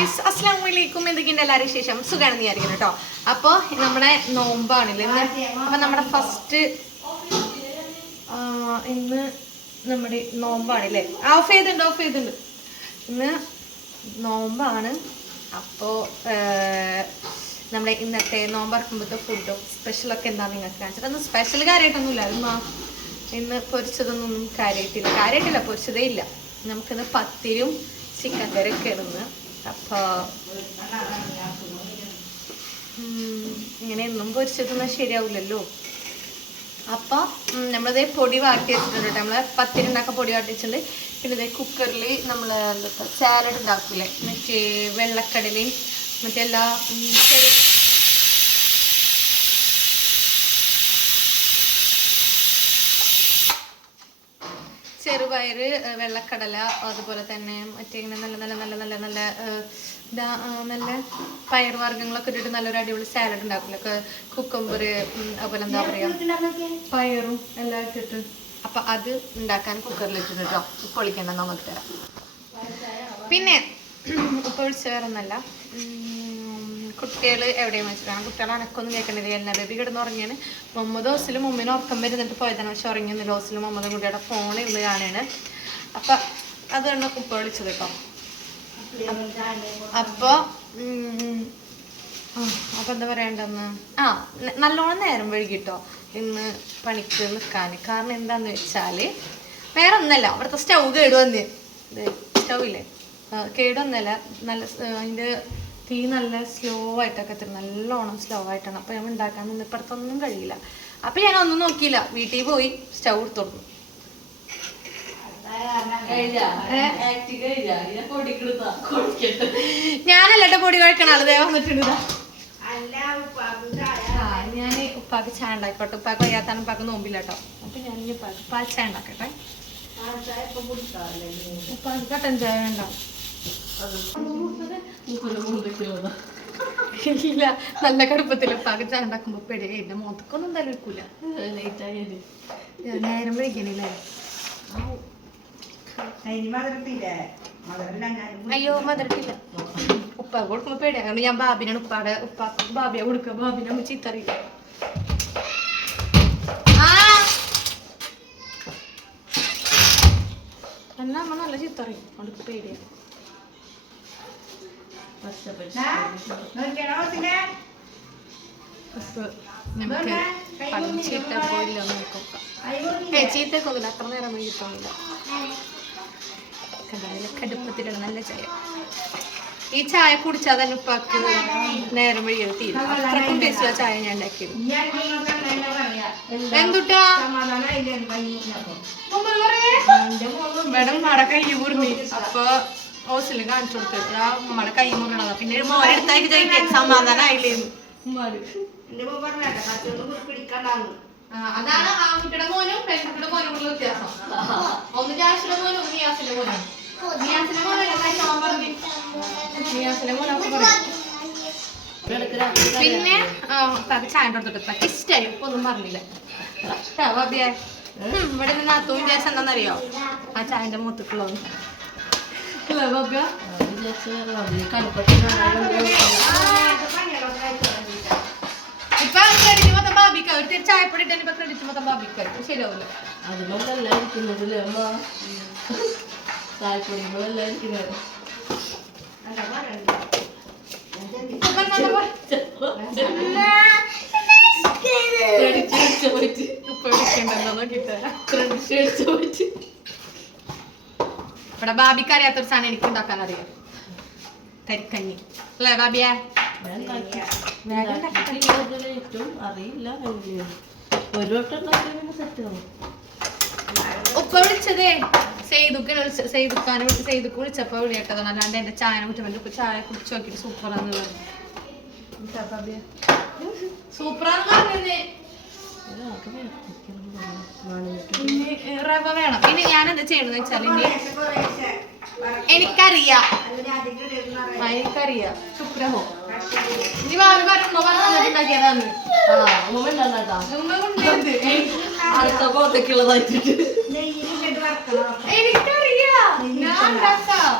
Guys അസ്സാം വലൈക്കും എന്തൊക്കെയുണ്ട് എല്ലാവരും ശേഷം സുഖമാണെന്ന് വിചാരിക്കുന്നു കേട്ടോ. അപ്പോൾ നമ്മുടെ നോമ്പാണല്ലേ ഇന്ന്. അപ്പം നമ്മുടെ ഫസ്റ്റ് ഇന്ന് നമ്മുടെ നോമ്പാണല്ലേ ഓഫ് ചെയ്തിട്ടുണ്ട് ഓഫ് ചെയ്തിട്ടുണ്ട്. ഇന്ന് നോമ്പാണ്. അപ്പോൾ നമ്മുടെ ഇന്നത്തെ നോമ്പറക്കുമ്പോഴത്തെ ഫുഡും സ്പെഷ്യലൊക്കെ എന്താണെന്ന് നിങ്ങൾക്ക് കാണിച്ചത് അന്ന് സ്പെഷ്യൽ കാര്യമായിട്ടൊന്നുമില്ല അത് മാ ഇന്ന് പൊരിച്ചതൊന്നും കാര്യമായിട്ടില്ല കാര്യമായിട്ടില്ല പൊരിച്ചതേ ഇല്ല. നമുക്കിന്ന് പത്തിരും ചിക്കൻ കറിയൊക്കെ അപ്പോൾ ഇങ്ങനെ ഒന്നും പൊരിച്ചതൊന്നും ശരിയാവില്ലല്ലോ. അപ്പോൾ നമ്മളത് പൊടി വാട്ടി വെച്ചിട്ടുണ്ട് കേട്ടോ. നമ്മൾ പൊടി വാട്ടി വെച്ചിട്ടുണ്ട്. പിന്നെ ഇതേ കുക്കറിൽ നമ്മൾ എന്താ സാലഡ് ഉണ്ടാക്കില്ലേ മറ്റേ വെള്ളക്കടലയും മറ്റെല്ലാ വെള്ളക്കടല അതുപോലെ തന്നെ മറ്റേ ഇങ്ങനെ നല്ല നല്ല നല്ല നല്ല നല്ല നല്ല പയർ വർഗങ്ങളൊക്കെ ഇട്ടിട്ട് നല്ലൊരു അടിപൊളി സാലഡ് ഉണ്ടാക്കില്ല കുക്കമ്പർ അതുപോലെ എന്താ പറയുക പയറും എല്ലാം ഇട്ടിട്ട്. അപ്പൊ അത് ഉണ്ടാക്കാൻ കുക്കറിൽ ഇട്ടിട്ട് കേട്ടോ പൊളിക്കണ്ട നമുക്ക് തരാം. പിന്നെ ഇപ്പൊ വിളിച്ചു വേറെ ഒന്നല്ല കുട്ടികൾ എവിടെയും വെച്ചിട്ടാണ് കുട്ടികൾ അനക്കൊന്നും കേൾക്കണില്ല. എല്ലാ ബേബി കിടന്ന് ഉറങ്ങിയാണ്. മുഹമ്മദ് ഹോസിലും മുമ്പിന് ഉറക്കം വരുന്നിട്ട് പോയതാണ്. പക്ഷെ ഉറങ്ങിയൊന്നുമില്ല. ഹോസിലും മുഹമ്മദ് കുട്ടിയുടെ ഫോൺ ഇരുന്ന് കാണാണ് അപ്പൊ അതാണ് ഉപ്പ വിളിച്ചത് കേട്ടോ അപ്പൊ അപ്പൊ എന്താ പറയണ്ടെന്ന്? ആ നല്ലോണം നേരം വൈകിട്ടോ. ഇന്ന് പണിക്ക് നിൽക്കാൻ കാരണം എന്താന്ന് വെച്ചാൽ വേറെ ഒന്നല്ല അവിടുത്തെ സ്റ്റൗ കേടുവന്ന്. സ്റ്റൗ ഇല്ലേ കേടുവന്നല്ല നല്ല അതിന്റെ തീ നല്ല സ്ലോ ആയിട്ടൊക്കെ തരും നല്ലോണം സ്ലോ ആയിട്ടാണ്. അപ്പൊ ഞാൻ ഉണ്ടാക്കാൻ നിന്ന് ഇപ്പുറത്തൊന്നും കഴിയില്ല. അപ്പൊ ഞാൻ ഒന്നും നോക്കിയില്ല. വീട്ടിൽ പോയി സ്റ്റൗ എടുത്തോളൂ. ഞാനല്ലട്ടെ പൊടി കഴിക്കണ ആൾ ദേ വന്നിട്ടുണ്ട് ഞാൻ ഉപ്പാക്ക് ചായ ഉണ്ടാക്കോട്ടെ. ഉപ്പാക്ക് വയ്യാത്താണ് ഉപ്പാക്ക് നോമ്പില്ലാട്ടോ. അപ്പൊ ഞാൻ ഇനി ഉപ്പാക്ക് പാൽ ചായ ഉണ്ടാക്കട്ടെ. ഉപ്പാക്ക് കട്ടൻ ചായ വേണ്ട. ഇല്ല നല്ല കടുപ്പത്തിൽ ഉപ്പാക്ക് ചായ ഉണ്ടാക്കുമ്പോ പെടേ എന്റെ മുഖത്തൊക്കൊന്നും എന്തായാലും എടുക്കൂല ഞാൻ നേരം വൈകണില്ലേ അയ്യോ മധുരത്തില്ല. ഉപ്പ കൊടുക്കുമ്പോ പേടിയാ കാരണം ഞാൻ ബാബിനാണ് ഉപ്പാടെ ഉപ്പ ബാബിയെ കൊടുക്കുക. ബാബിനെ നമ്മൾ ചീത്തറിയില്ല എന്നാ അമ്മ നല്ല ചീത്തറിയും അവൾക്ക് പേടിയാ. ചീത്തക്കൊന്നുമില്ല അത്ര നേരം കണ്ടാൽ കടുപ്പത്തിലുള്ള നല്ല ചായ. ഈ ചായ കുടിച്ചാൽ തന്നെ ഉപ്പാക്ക് നേരം വഴിയത് തീരും. അത്രക്കും ടേസ്റ്റുള്ള ചായ ഞാൻ ഉണ്ടാക്കിയത്. എന്തുട്ടാ? മേഡം മട കൈ മുറിഞ്ഞു അപ്പൊ ഹോസ്റ്റലിൽ കാണിച്ചു കൊടുത്തു ആ ഉമ്മയുടെ കൈ മുറിയണതാ പിന്നെ മോനെടുത്തായിട്ട് കഴിക്കാൻ സമാധാനമായില്ലേന്ന് ഉമ്മാര്. ആ, അതാണ് ആൺകുട്ടിയുടെ മോനും പെൺകുട്ടിയുടെ മോനും ഉള്ള വ്യത്യാസം. ഒന്ന് ജാഷിന്റെ മോനും ഒന്ന് നിയാസിന്റെ മോനാണ് പിന്നെ ചായ ഇഷ്ടമായി ഇപ്പൊ ഒന്നും പറഞ്ഞില്ല. ഇവിടെ നിന്ന് നാത്തൂൻ വിചാരിച്ച എന്താണെന്നറിയോ ആ ചായന്റെ ബാബിയ ഇപ്പൊ ചായപ്പൊടി ഇട്ടാൽ ഇപ്പൊ ക്രെഡിറ്റ് മൊത്തം ബാബിക്ക. ശരിയാവില്ല നോക്കിട്ട് ഇവിടെ ബാബിക്ക് അറിയാത്തൊരു സാധനം എനിക്ക് ഉണ്ടാക്കാൻ അറിയാം തരിക്കഞ്ഞി അല്ലേ ബാബിയെ? ഉപ്പ വിളിച്ചതേ. സെയ്തുക്കാനെ സെയ്തുക്ക് വിളിയട്ടതാണ് അല്ലാണ്ട് ചായ കുടിച്ചു സൂപ്പറാന്ന് പറഞ്ഞു. സൂപ്പറാന്ന് പറഞ്ഞേ ഇനി റവ വേണം. ഇനി ഞാൻ എന്താ ചെയ്യണമെന്ന് വെച്ചാൽ ഇനി എനിക്കറിയാം. എനിക്കറിയാം. ശുക്രഹോ ഇനി ഭാവി പറഞ്ഞു ഉമ്മ കൊണ്ടുവരുന്നത്. അടുത്ത പോത്തേക്കുള്ളതായിട്ടിട്ട് എനിക്കറിയാം. ഞാൻ ഉണ്ടാക്കാം.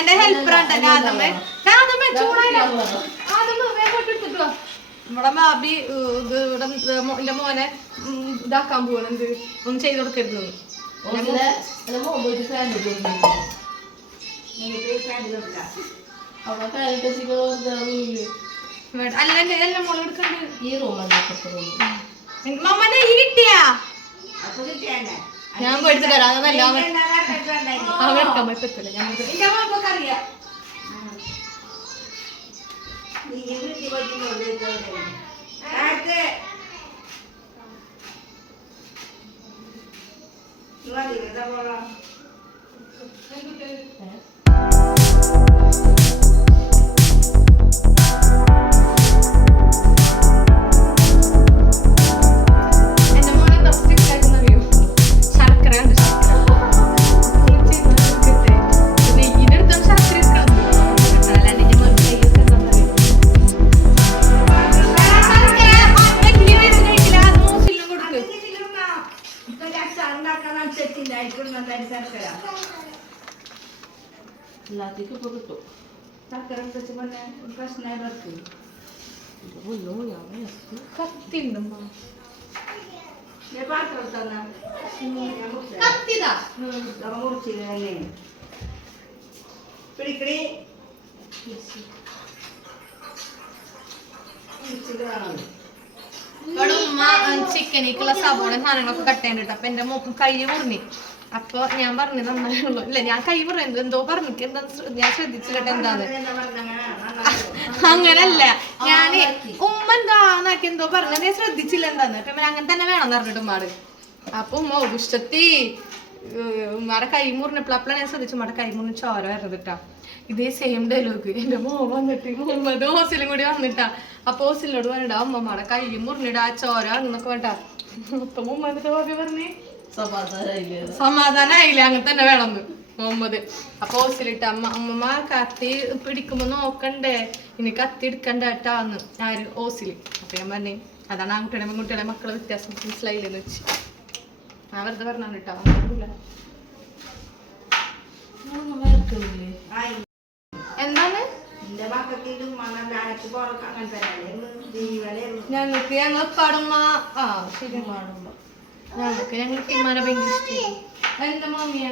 എന്റെ ഹെൽപ്പറാണ് ആദമേ ആദമേ ചൂടായില്ല ആദമേ വേഗം എടുത്തിട്ട് വാ. നമ്മുടെ മാബി ഇത് ഇവിടെ എന്റെ മോനെ ഇതാക്കാൻ പോകണെന്ത് ഒന്നും ചെയ്ത് കൊടുക്കരുത്. അല്ല എല്ലാം മോൾ എടുക്കണ്ട്. ഈ റൂമാണ് അപ്പുറത്തെ റൂം മമ്മനെ ഈ കിട്ടിയാ? ഞാൻ പോയിട്ട് തരാം. അതല്ല അവൻ അവൻ എടുക്കാൻ പറ്റത്തില്ല. ഞാൻ എടുത്ത് എന്റെ കത്തിതാ പിടിക്കടി. ഇവിടെ ഉമ്മ ചിക്കനിക്കുള്ള സബോള സാധനങ്ങളൊക്കെ കട്ട് ചെയ്തിട്ട് അപ്പൊ എന്റെ കൈ മുറിഞ്ഞു. അപ്പൊ ഞാൻ പറഞ്ഞു നന്നായുള്ളൂ ഇല്ല ഞാൻ കൈ മുറിഞ്ഞു എന്തോ പറഞ്ഞിട്ട് എന്താ ഞാൻ ശ്രദ്ധിച്ചിട്ട് എന്താന്ന്. അങ്ങനല്ല. ഞാൻ ഉമ്മ എന്താന്നാക്കി എന്തോ പറഞ്ഞു ഞാൻ ശ്രദ്ധിച്ചില്ല എന്താന്ന്. അപ്പൊ അങ്ങനെ തന്നെ വേണം പറഞ്ഞിട്ട് ഉമ്മാട്. അപ്പൊ ഉമ്മ ഇഷ്ടത്തി ഉമ്മാടെ കൈ മുറിഞ്ഞപ്പോൾ അപ്പോഴാണ് ഞാൻ ശ്രദ്ധിച്ചു ഉമ്മയുടെ കൈ മുറിഞ്ഞ് ചോര വരുന്നത് കേട്ടാ ഇതേ സെയിം ഡയലോഗ് എന്റെ മോ വന്നിട്ട് മുഹമ്മദ് ഹോസിലും കൂടി വന്നിട്ടാ. അപ്പൊ ഹോസിലോട് പറഞ്ഞിട്ട് അമ്മമ്മയുടെ കൈ മുറിഞ്ഞിടാ ചോര എന്നൊക്കെ വേണ്ടാ അപ്പൊ മുഹമ്മദിന്റെ ഹോബി പറഞ്ഞേ. സമാധാനം സമാധാനായില്ല? അങ്ങനെ തന്നെ വേണമെന്ന് മുഹമ്മദ്. അപ്പൊ ഹോസ്റ്റലിട്ട് അമ്മ അമ്മമ്മ കത്തി പിടിക്കുമ്പോ നോക്കണ്ടേ? ഇനി കത്തി എടുക്കണ്ട കേട്ടാന്ന് ആര് ഹോസ്റ്റൽ അപ്പൊ ഞാൻ പറഞ്ഞേ അതാണ് ആൺകുട്ടികളെ പെൺകുട്ടികളെ മക്കളെ വ്യത്യാസം. മനസ്സിലായില്ലെന്ന് വെച്ച്. ഞാൻ വെറുതെ പറഞ്ഞാണ് കേട്ടോ എന്താണ് ഞങ്ങൾക്ക് ഞങ്ങൾ പാടുമ്മ ആ ശരി കാണുമ്പോ ഞങ്ങൾക്ക് ഞങ്ങൾക്ക് ഇമ്മാനെ ഭയങ്കര ഇഷ്ടം എന്താ മമ്മിയ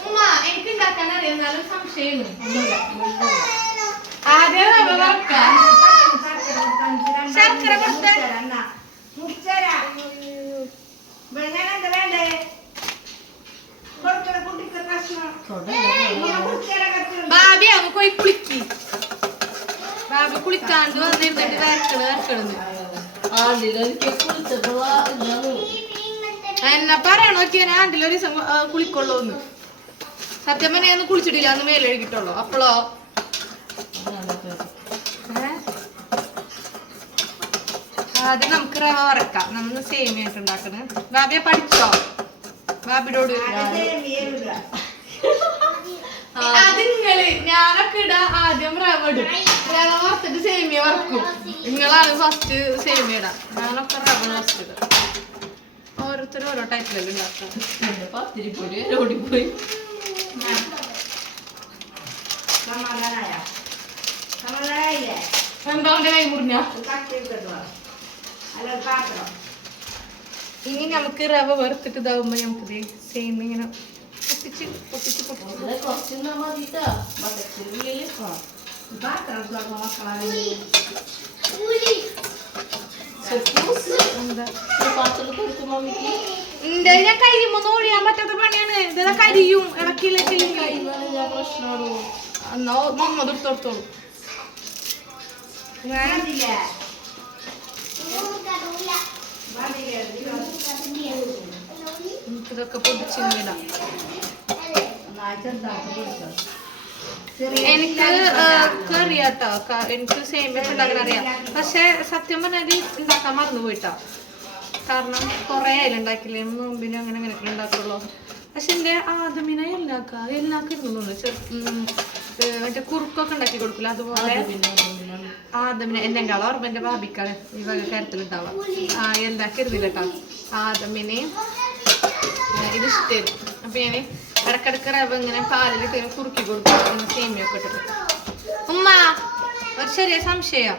ഉമ്മ എനിക്ക് ഉണ്ടാക്കാൻ അറിയാം സംശയമാണ് ആദ്യം റവ വറുക്കാം. ശർക്കര കൊടുത്തേ. വെണ്ണ വേണ്ടേ? കൊടുക്കണ കുട്ടിക്ക് കഷ്ണം. ഇങ്ങനെ മുച്ചര കത്തുണ്ട് ബാബി അവൻ പോയി കുളിക്കി. ബാബി കുളിക്കാണ്ട് വന്നിരുന്നിട്ട് വരക്കണ് വരക്കണെന്ന്. ആണ്ടിലൊരിക്കൽ കുളിച്ചപ്പോഴാ ഇതാണ് എന്നെ പറയണോ ഞാൻ ആണ്ടിലൊരു ദിവസം കുളിക്കൊള്ളൂന്ന്. സത്യം കുളിച്ചിട്ടില്ല അന്ന് മേലെഴുകിട്ടുള്ളൂ അപ്പോളോ? ആദ്യം നമുക്ക് റവ വറക്കാം. നമ്മൾ സേമിയായിട്ട് ഉണ്ടാക്കണേ. ബാബിയെ പഠിച്ചോ? ബാബിയോട് അതിങ്ങൾ ഞാനൊക്കെ ഇടാ ആദ്യം റവ ഇടും. റവ വറുത്തിട്ട് സേമിയ വറക്കും. നിങ്ങളാണ് ഫസ്റ്റ് സേമിയ ഇടാ. ഞാനൊക്കെ റവ ഫസ്റ്റ് ഇടാം. ഓരോരുത്തരും ഓരോ ടൈപ്പിലല്ലേ ഉണ്ടാക്കാം ഓടിപ്പോയി. സമാധാനായ? സമാധാനായില്ലേ? എന്താ കൈ മുറിഞ്ഞ ഇനി നമുക്ക് റവ വറുത്തിട്ട് ഇതാവുമ്പോ നമുക്ക് സെയിം ഇങ്ങനെ പൊട്ടിച്ച് പൊട്ടിച്ച് പൊട്ടിച്ച്. ഞാൻ കരിയുമ്പോ ഒഴിയാൻ പറ്റാത്ത പണിയാണ്. ഇതാ കരിയും? ഞാൻ പ്രശ്നമാണോ? എന്നാ മമ്മ എടുത്തോളൂ ഞാൻ ഇതൊക്കെ പൊടിച്ചിടാം എനിക്ക് അറിയാട്ടോ എനിക്ക് സേമിയ ഉണ്ടാക്കാൻ അറിയാം. പക്ഷെ സത്യം പറഞ്ഞാൽ ഉണ്ടാക്കാൻ മറന്നു പോയിട്ടാ കാരണം കൊറേ ആയാലും ഉണ്ടാക്കില്ലേ? നോമ്പിനും അങ്ങനെ അങ്ങനെ ഉണ്ടാക്കുള്ളൂ. പക്ഷെ എന്റെ ആദമിനെ എല്ലാക്ക എല്ലാക്ക ഇരുന്നു ചെറു ഏഹ് മറ്റേ കുറുക്കൊക്കെ ഉണ്ടാക്കി കൊടുക്കില്ല? അതുപോലെ. ആദമിനെ എന്നെങ്കാളും ഓർമ്മ ഭാബിക്കാണ് ഈ വക കാര്യത്തിലുണ്ടാവുക ആ എന്താക്കരുതില്ല കേട്ടോ ആദമിനെ ഇത് ഇഷ്ടമായിരുന്നു അപ്പൊ ഞാൻ ഇടക്കിടക്ക് റവ് ഇങ്ങനെ പാലിൽ കുറുക്കി കൊടുക്കും. സേമിയൊക്കെ ഇട്ടിട്ട്. ഉമ്മ ഒരു ചെറിയ സംശയം.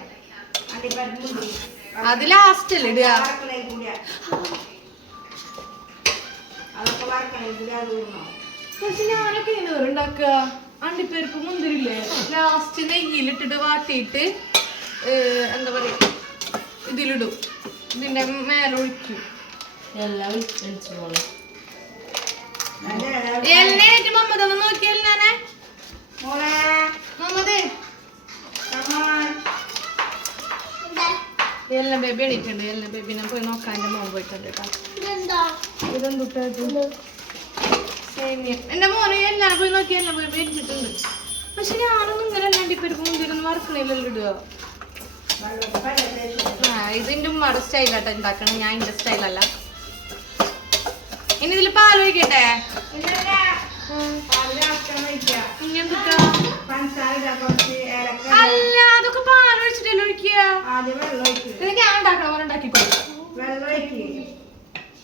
അത് ലാസ്റ്റ് അല്ലേ ഇടുക ഞാനൊക്കെ ഇങ്ങനെ ഉണ്ടാക്കുക അണ്ടിപ്പരിപ്പ് മുന്തിരില്ലേ? ലാസ്റ്റ് നെയ്യിലിട്ടിട്ട് വാട്ടിയിട്ട് എന്താ പറയുക ഇതിലിടും. ഇതിന്റെ മേലൊഴിക്കും. എല്ലാം ഒഴിച്ച് ഞാനേ ബേബി എണീറ്റുണ്ട് എല്ലാം ബേബിനെ പോയി നോക്കാൻ എന്റെ മോൻ പോയിട്ടുണ്ട് കേട്ടോ. ഇതെന്തുട്ടാ ഇത്? സേമിയ. എന്റെ മോനെ എല്ലാം പോയി നോക്കി എല്ലാം പോയി മേടിച്ചിട്ടുണ്ട് പക്ഷെ ഞാനൊന്നും ഇങ്ങനെ അല്ലാണ്ടിപ്പരിപ്പ് മുന്തിരൊന്നും വറക്കണില്ലല്ലോ ഇടുക വെള്ളത്തിൽ പല്ല് തേച്ച് ആ ഇതിന്റെ ഉമ്മയുടെ സ്റ്റൈലാട്ടോ ഉണ്ടാക്കണം. ഞാൻ എന്റെ സ്റ്റൈലല്ല ഇനി ഇതിൽ പാൽ ഒഴിക്കട്ടെ? ഇടുക, അല്ല അതൊക്കെ പാൽ ഒഴിച്ചിട്ടല്ലേ ഒഴിക്കുക? ഇത് ഞാൻ ഉണ്ടാക്കണം പോലെ ഒഴിക്കുക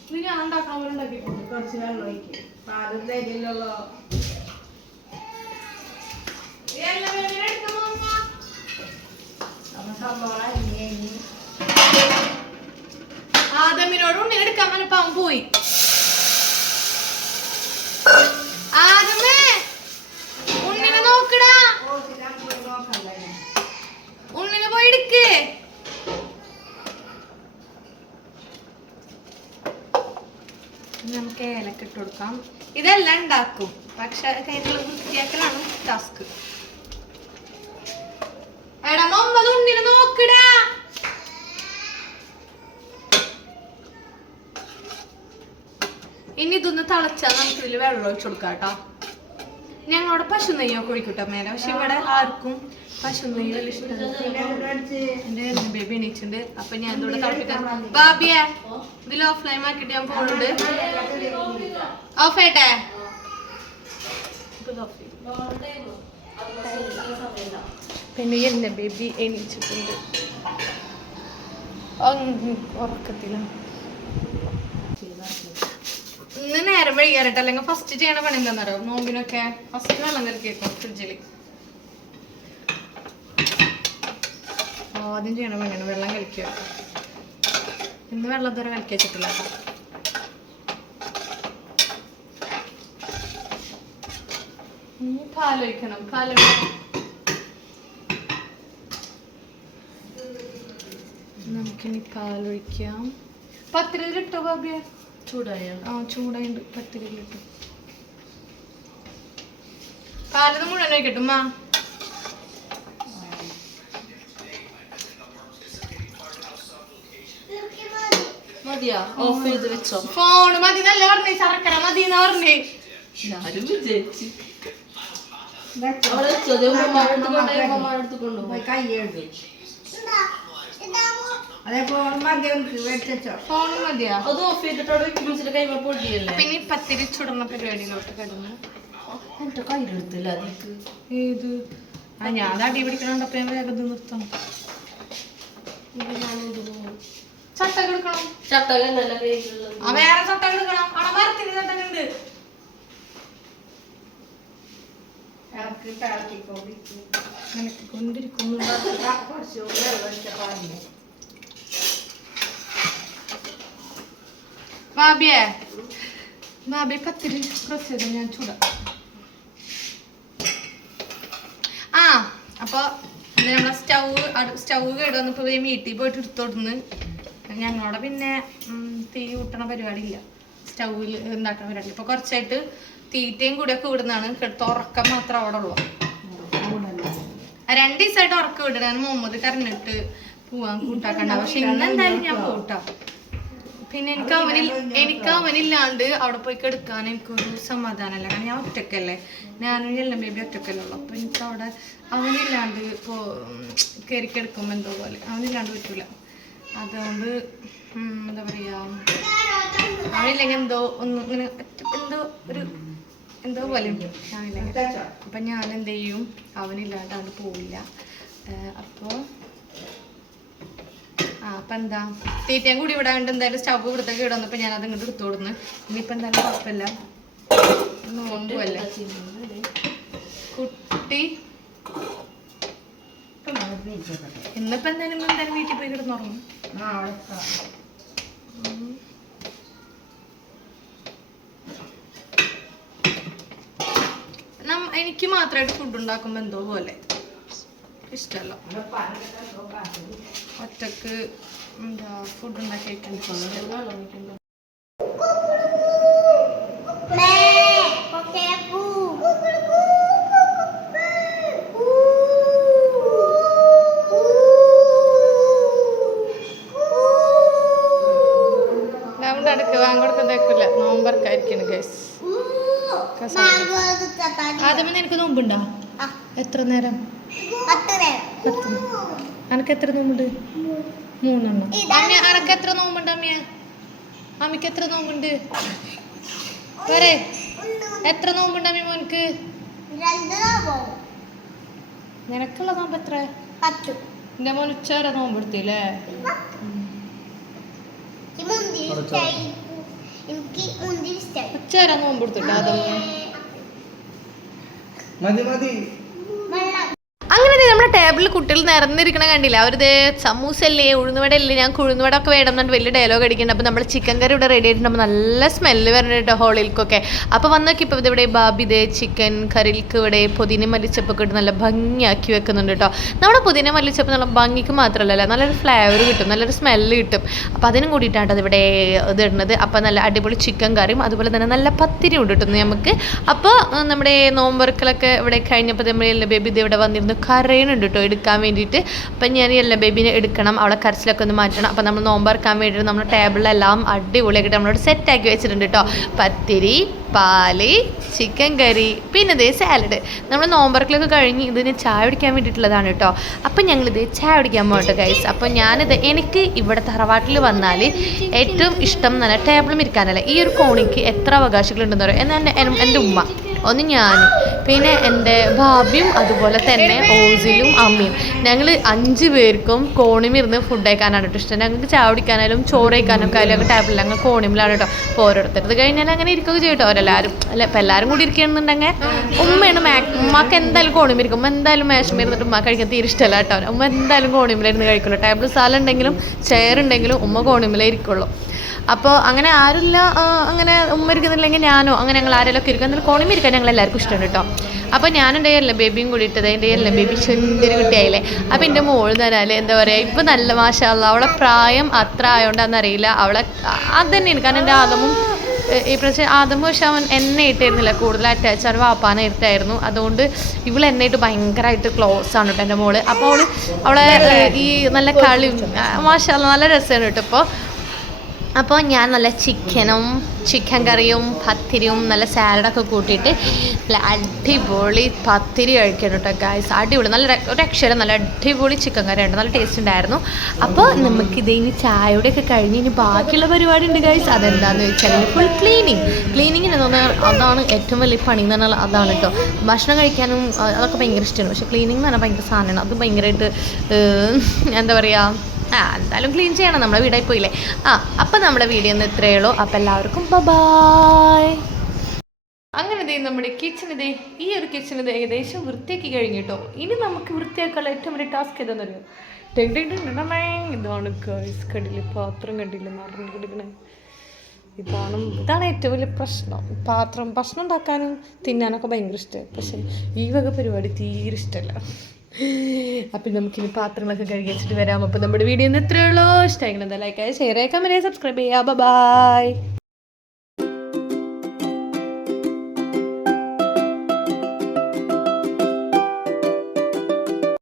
ഇത് ഞാൻ ഉണ്ടാക്കണം പോലെ ഉണ്ടാക്കിക്കോളൂ കുറച്ച് വെള്ളം ഒഴിക്കുക പാൽ തരില്ലല്ലോ ആദമിനോട് പറഞ്ഞപ്പോ അവൻ പോയി ആദമേ ഉണ്ണിനെ നോക്കടാ ഓർത്തിട്ടാ പോയി നോക്കണ്ട ഞാൻ. ഉണ്ണിനെ പോയി എടുക്ക് നമുക്ക് ഏലക്ക ഇട്ട് കൊടുക്കാം ഇതെല്ലാം ഉണ്ടാക്കും. പക്ഷെ കയ്യിലുള്ള വൃത്തിയാക്കലാണ് ടാസ്ക് എടാ നോക്കിടാ. ഇനി ഇതൊന്ന് തിളച്ചാൽ നമുക്ക് ഇതിൽ വെള്ളം ഒഴിച്ചു കൊടുക്കാം കേട്ടോ. ഞങ്ങളുടെ പശു നെയ്യൊക്കെ കുഴിക്കട്ടെ മേലെ പക്ഷെ ഇവിടെ ആർക്കും പശു നെയ്യ് ബേബി എണീച്ചിട്ടുണ്ട്. അപ്പൊ ഞാൻ ഇതോടെ തിളപ്പിക്കാൻ ബാബിയെ ഇതിൽ ഓഫ്ലൈൻ ആക്കിട്ട് ഞാൻ പോകുന്നുണ്ട് ഓഫ് ആയിട്ടെ? പിന്നെ എന്റെ ബേബി എണീച്ചിട്ടുണ്ട്. ഉറക്കത്തിലാണ് ഇന്ന് നേരം വൈകാറിട്ട് അല്ലെങ്കിൽ ഫസ്റ്റ് ചെയ്യണ പണി എന്താണെന്നറിയോ നോമ്പിനൊക്കെ ഫസ്റ്റ് വെള്ളം വെക്കും ഫ്രിഡ്ജിൽ ആദ്യം ചെയ്യണ പണിയാണ് വെള്ളം കളിക്കുക ഇന്ന് വെള്ളം ഇതുവരെ കളിക്കി വെച്ചിട്ടില്ല കേട്ടോ ഇനി പാലൊഴിക്കണം പാലൊഴിക്കണം നമുക്കിനി പാലൊഴിക്കാം പത്തിരിലിട്ടോ ബാബിയ ചൂടായോ? ആ ചൂടായിട്ട് പത്തിരിലിട്ടു പാലത് മുഴുവൻ ഒഴിക്കട്ടും മാ മതിയാ ഓഫ് ചെയ്ത് വെച്ചോ. ഫോൺ മതി നല്ല പറഞ്ഞേ ശർക്കര മതി എന്ന് പറഞ്ഞേ വിചാരിച്ചു. പിന്നെ പത്തിരി ചുടുന്ന പരിപാടിയിലോട്ട് കിടന്നു. എന്റെ കയ്യിലെടുത്തില്ല അതിക്ക്. ഏത്? ആ ഞാൻ അടി പിടിക്കണോണ്ടപ്പോ ഞാൻ വേഗം ഇത് നിർത്തണം ചട്ടക എടുക്കണം. ചട്ട വേറെ ചട്ട എടുക്കണം. അവിടെ മരത്തിന് ഉണ്ട്. ഇളക്കി തിളക്കിക്കൊണ്ടിരിക്കും നിനക്ക് കൊണ്ടിരിക്കുന്നു കുറച്ച് വെള്ളം ഒഴിച്ച പാലിന് ബാബിയെ ബാബി പത്തിരി പ്രസ് ചെയ്ത് ഞാൻ ചൂടാ ആ അപ്പൊ ഇന്ന് നമ്മളെ സ്റ്റൗ സ്റ്റൗ കേട് വന്നപ്പോ ഈ വീട്ടിൽ പോയിട്ട് എടുത്തോടുന്ന് ഞങ്ങളുടെ പിന്നെ തീ കൂട്ടണ പരിപാടി ഇല്ല. സ്റ്റൗവിൽ ഉണ്ടാക്കണ പരിപാടി. ഇപ്പൊ കുറച്ചായിട്ട് തീറ്റയും കൂടിയൊക്കെ വിടുന്നതാണ് കേട്ടോ ഉറക്കം മാത്രം അവിടെ ഉള്ളു. രണ്ട് ദിവസമായിട്ട് ഉറക്കം വിടണ മുഹമ്മദ് കരഞ്ഞിട്ട് പോവാൻ കൂട്ടാക്കണ്ട. പക്ഷെ ഇന്നെന്തായാലും ഞാൻ കൂട്ടാം പിന്നെ എനിക്ക് അവനിൽ എനിക്ക് അവനില്ലാണ്ട് അവിടെ പോയി കെടുക്കാൻ എനിക്കൊരു സമാധാനമല്ല. കാരണം ഞാൻ ഒറ്റക്കല്ലേ. ഞാനും എല്ലാം ബേബി ഒറ്റക്കല്ലേ ഉള്ളു. അപ്പൊ എനിക്ക് അവിടെ അവനില്ലാണ്ട് ഇപ്പോ കയറി കിടക്കുമ്പോ എന്തോ പോലെ. അവനില്ലാണ്ട് പറ്റൂല. അതുകൊണ്ട് എന്താ പറയാ? അവനില്ലെങ്കിൽ എന്തോ ഒന്നും ഇങ്ങനെ എന്തോ ഒരു എന്തോ പോലെ? അപ്പം ഞാൻ എന്ത് ചെയ്യും? അവനില്ലാണ്ട് അവിടെ പോവില്ല. അപ്പോൾ ആ അപ്പം എന്താ? തീറ്റയും കൂടി ഇവിടെ കണ്ട് എന്തായാലും സ്റ്റവ് ഇവിടത്തേക്ക് ഇടന്നപ്പോ ഞാൻ അത് ഇങ്ങോട്ട് എടുത്തു കൊടുന്ന്. ഇനിയിപ്പോൾ എന്തായാലും കുഴപ്പമില്ല. നോക്കുമല്ലേ കുട്ടി. ഇന്നിപ്പോ എന്തായാലും എന്തായാലും വീട്ടിൽ പോയി കിടന്നുറങ്ങും. എനിക്ക് മാത്രമായിട്ട് ഫുഡ് ഉണ്ടാക്കുമ്പോൾ എന്തോ പോലെ. ഇഷ്ടമല്ല ഒറ്റയ്ക്ക് എന്താ ഫുഡ് ഉണ്ടാക്കി കഴിക്കാൻ അടുക്ക് വാങ്ങൊടുക്കുന്നതേക്കില്ല നോമ്പർക്കായിരിക്കണം ഗൈസ് ആദ്യമേ നിനക്ക് നോമ്പുണ്ടോ? എത്ര നേരം? പത്ത് അനക്ക് എത്ര നോമ്പുണ്ട്? മൂന്നെണ്ണം. അമ്മ അനക്ക് എത്ര നോമ്പുണ്ട് അമ്മയ അമ്മയ്ക്ക് എത്ര നോമ്പുണ്ട്? പറേ എത്ര നോമ്പുണ്ട് അമ്മ മോനക്ക് നിനക്കുള്ള നോമ്പ് എത്ര? എന്റെ മോൻ ഉച്ചവരെ നോമ്പെടുത്തില്ലേ എനിക്ക് മുന്തിരി ഇഷ്ടമായി ഉച്ചവരെ നോമ്പെടുത്തിട്ടോ അതൊന്നും മതി മതി വെള്ളം അങ്ങനെ ദേ നമ്മുടെ ടേബിളിൽ കുട്ടികൾ നിറഞ്ഞിരിക്കണ കണ്ടില്ല? അവരത് സമൂസല്ലേ ഉഴുന്നുവട അല്ലേ ഞാൻ ഉഴുന്നുവട ഒക്കെ വേണം എന്നിട്ട് വലിയ ഡയലോഗ് അടിക്കുന്നുണ്ട്. അപ്പോൾ നമ്മൾ ചിക്കൻ കറി ഇവിടെ റെഡി ആയിട്ടുണ്ടാകുമ്പോൾ നല്ല സ്മെല്ല് വരുന്നുണ്ട് ഹോളിൽക്കൊക്കെ. അപ്പോൾ വന്നൊക്കെ ഇപ്പോൾ ഇവിടെ ബാബി ചിക്കൻ കറിയിൽക്ക് ഇവിടെ പുതിന മല്ലിച്ചപ്പൊക്കെ ഇട്ട് നല്ല ഭംഗിയാക്കി വെക്കുന്നുണ്ട് കേട്ടോ. നമ്മുടെ പുതിന മല്ലിച്ചപ്പ് നല്ല ഭംഗിക്ക് മാത്രമല്ല നല്ലൊരു ഫ്ലേവർ കിട്ടും നല്ലൊരു സ്മെല്ല് കിട്ടും. അപ്പോൾ അതിനും കൂടിയിട്ടാണ് അത് ഇവിടെ ഇത് ഇടുന്നത് അപ്പോൾ നല്ല അടിപൊളി ചിക്കൻ കറിയും അതുപോലെ തന്നെ നല്ല പത്തിരി ഉണ്ട് കിട്ടുന്നു നമുക്ക്. അപ്പോൾ നമ്മുടെ നോമ്പറക്കലൊക്കെ ഇവിടെ കഴിഞ്ഞപ്പോൾ എല്ലാ ബേബി ഇത് ഇവിടെ വന്നിരുന്നു കരയുന്നുണ്ട് കേട്ടോ എടുക്കാൻ വേണ്ടിയിട്ട്. അപ്പം ഞാൻ എല്ലാ ബേബിനെ എടുക്കണം അവളെ കരച്ചിലൊക്കെ ഒന്ന് മാറ്റണം. അപ്പം നമ്മൾ നോമ്പറക്കാൻ വേണ്ടിയിട്ട് നമ്മുടെ ടേബിളിലെല്ലാം അടിപൊളിയായിട്ട് നമ്മളോട് സെറ്റാക്കി വെച്ചിട്ടുണ്ട് കേട്ടോ പത്തിരി പാൽ ചിക്കൻ കറി പിന്നെ ഇതേ സാലഡ് നമ്മൾ നോമ്പറക്കിലൊക്കെ കഴിഞ്ഞ് ഇതിന് ചായ കുടിക്കാൻ വേണ്ടിയിട്ടുള്ളതാണ് കേട്ടോ അപ്പം ഞങ്ങളിത് ചായ കുടിക്കാൻ പോകട്ടെ ഗൈസ് അപ്പം ഞാനിത് എനിക്ക് ഇവിടെ തറവാട്ടിൽ വന്നാൽ ഏറ്റവും ഇഷ്ടം എന്ന് പറഞ്ഞാൽ ടേബിളും ഇരിക്കാനല്ല. ഈ ഒരു കോണിക്ക് എത്ര അവകാശങ്ങളുണ്ടെന്ന് പറയും? എന്നാൽ എന്റെ ഉമ്മ. ഒന്ന് ഞാൻ പിന്നെ എന്റെ ഭാബിയും അതുപോലെ തന്നെ ഓസിലും അമ്മയും. ഞങ്ങൾ അഞ്ച് പേർക്കും കോണിമിരുന്ന് ഫുഡ് കഴിക്കാനാണ് കേട്ടോ ഇഷ്ടം. ഞങ്ങൾക്ക് ചാവടിക്കാനായാലും ചോറ് കഴിക്കാനൊക്കെ ആയാലും ഒക്കെ ടേബിളിൽ ഞങ്ങൾ കോണിമിലാണ് കേട്ടോ. അപ്പോൾ ഓരോരുത്തരത് കഴിഞ്ഞാൽ അങ്ങനെ ഇരിക്കുകയൊക്കെ ചെയ്യും കേട്ടോ. അവരെല്ലാവരും അല്ല ഇപ്പം എല്ലാവരും കൂടി ഇരിക്കുകയാണെന്നുണ്ടെങ്കിൽ ഉമ്മയാണ് മാ ഉമ്മക്ക് എന്തായാലും കോണിമിരിക്കും ഉമ്മ എന്തായാലും മേശമ ഇരുന്നിട്ട് ഉമ്മ കഴിക്കാൻ തീരെ ഇഷ്ടമല്ല കേട്ടോ. ഉമ്മ എന്തായാലും കോണിമിലിരുന്ന് കഴിക്കുള്ളൂ. ടേബിൾ സ്ഥലം ഉണ്ടെങ്കിലും ചെയർ ഉണ്ടെങ്കിലും ഉമ്മ കോണിമിലേ ഇരിക്കുള്ളൂ. അപ്പോൾ അങ്ങനെ ആരുമില്ല അങ്ങനെ ഉമ്മ ഇരിക്കുന്നില്ലെങ്കിൽ ഞാനോ അങ്ങനെ ഞങ്ങൾ ആരെങ്കിലും ഇരിക്കും. എന്നാലും ഞങ്ങൾ എല്ലാവർക്കും ഇഷ്ടമാണ് കേട്ടോ. അപ്പോൾ അല്ല ബേബിയും കൂടി ഇട്ടത് എന്റെ അല്ല ബേബി ചുന്തിരി കുട്ടിയായില്ലേ. അപ്പോൾ എന്റെ മോൾ തരാൽ എന്താ പറയുക ഇപ്പം നല്ല മാഷാല്ല അവളെ പ്രായം അത്ര ആയതുകൊണ്ടാണെന്ന് അറിയില്ല. അവളെ അത് തന്നെയാണ്. കാരണം എന്റെ ആദമും ഈ പ്രശ്നം ആദ്യം പക്ഷെ അവൻ എന്നെ ഇട്ടായിരുന്നില്ല. കൂടുതൽ അറ്റാച്ച് അവൻ വാപ്പാനെ ഇട്ടായിരുന്നു. അതുകൊണ്ട് ഇവൾ എന്നെ ഇട്ട് ഭയങ്കരമായിട്ട് ക്ലോസ് ആണ് കേട്ടോ എന്റെ മോൾ. അപ്പോൾ അവൾ അവളെ ഈ നല്ല കളി മാഷാല്ല നല്ല രസമാണ് കേട്ടോ ഇപ്പോൾ അപ്പോൾ ഞാൻ നല്ല ചിക്കനും ചിക്കൻ കറിയും പത്തിരിയും നല്ല സാലഡൊക്കെ കൂട്ടിയിട്ട് നല്ല അടിപൊളി പത്തിരി കഴിക്കണം കേട്ടോ ഗായ്സ് അടിപൊളി. നല്ല ഒരു അക്ഷരം നല്ല അടിപൊളി ചിക്കൻ കറി ഉണ്ട്. നല്ല ടേസ്റ്റ് ഉണ്ടായിരുന്നു. അപ്പോൾ നമുക്ക് ഇത് ഇനി ചായയുടെയൊക്കെ കഴിഞ്ഞ് ഇനി ബാക്കിയുള്ള പരിപാടി ഉണ്ട് ഗായ്സ് അതെന്താണെന്ന് വെച്ചാൽ ഫുൾ ക്ലീനിങ് ക്ലീനിങ്ങിന് തോന്നുന്നത് അതാണ് ഏറ്റവും വലിയ പണി എന്ന് പറഞ്ഞാൽ അതാണ് കേട്ടോ. ഭക്ഷണം കഴിക്കാനും അതൊക്കെ ഭയങ്കര ഇഷ്ടമാണ്. പക്ഷേ ക്ലീനിങ് എന്ന് പറഞ്ഞാൽ ഭയങ്കര സാധനമാണ്. അത് ഭയങ്കരമായിട്ട് എന്താ പറയുക ആ എന്തായാലും ക്ലീൻ ചെയ്യണം. നമ്മുടെ വീടായി പോയില്ലേ. ആ അപ്പം നമ്മുടെ വീഡിയോ ഒന്ന് ഇത്രയേ ഉള്ളൂ. അപ്പം എല്ലാവർക്കും ബബായ് അങ്ങനെ ദേ നമ്മുടെ കിച്ചൺ ഇതേ ഈ ഒരു കിച്ചൺ ഇത് ഏകദേശം വൃത്തിയാക്കി കഴിഞ്ഞു കേട്ടോ ഇനി നമുക്ക് വൃത്തിയാക്കാനുള്ള ഏറ്റവും വലിയ ടാസ്ക് ഏതാണെന്ന് അറിയോ? ടെങ് ടെങ്. ഇതാണ് ഗൈസ് കണ്ടില്ല? പാത്രം കണ്ടില്ല? നിറഞ്ഞു കിടക്കണേ. ഇതാണ് ഇതാണ് ഏറ്റവും വലിയ പ്രശ്നം. പാത്രം ഭക്ഷണം ഉണ്ടാക്കാനും തിന്നാനൊക്കെ ഭയങ്കര ഇഷ്ടമാണ് പക്ഷേ ഈ വക പരിപാടി തീരെ ഇഷ്ടമല്ല അപ്പം നമുക്കിനി പാത്രങ്ങളൊക്കെ കഴുകി വെച്ചിട്ട് വരാം. അപ്പം നമ്മുടെ വീഡിയോ ഇന്ന് എത്രയുള്ളൂ എന്താ ലൈക്ക് ഷെയർ ചെയ്യുക വരെ സബ്സ്ക്രൈബ് ചെയ്യാം. ബൈ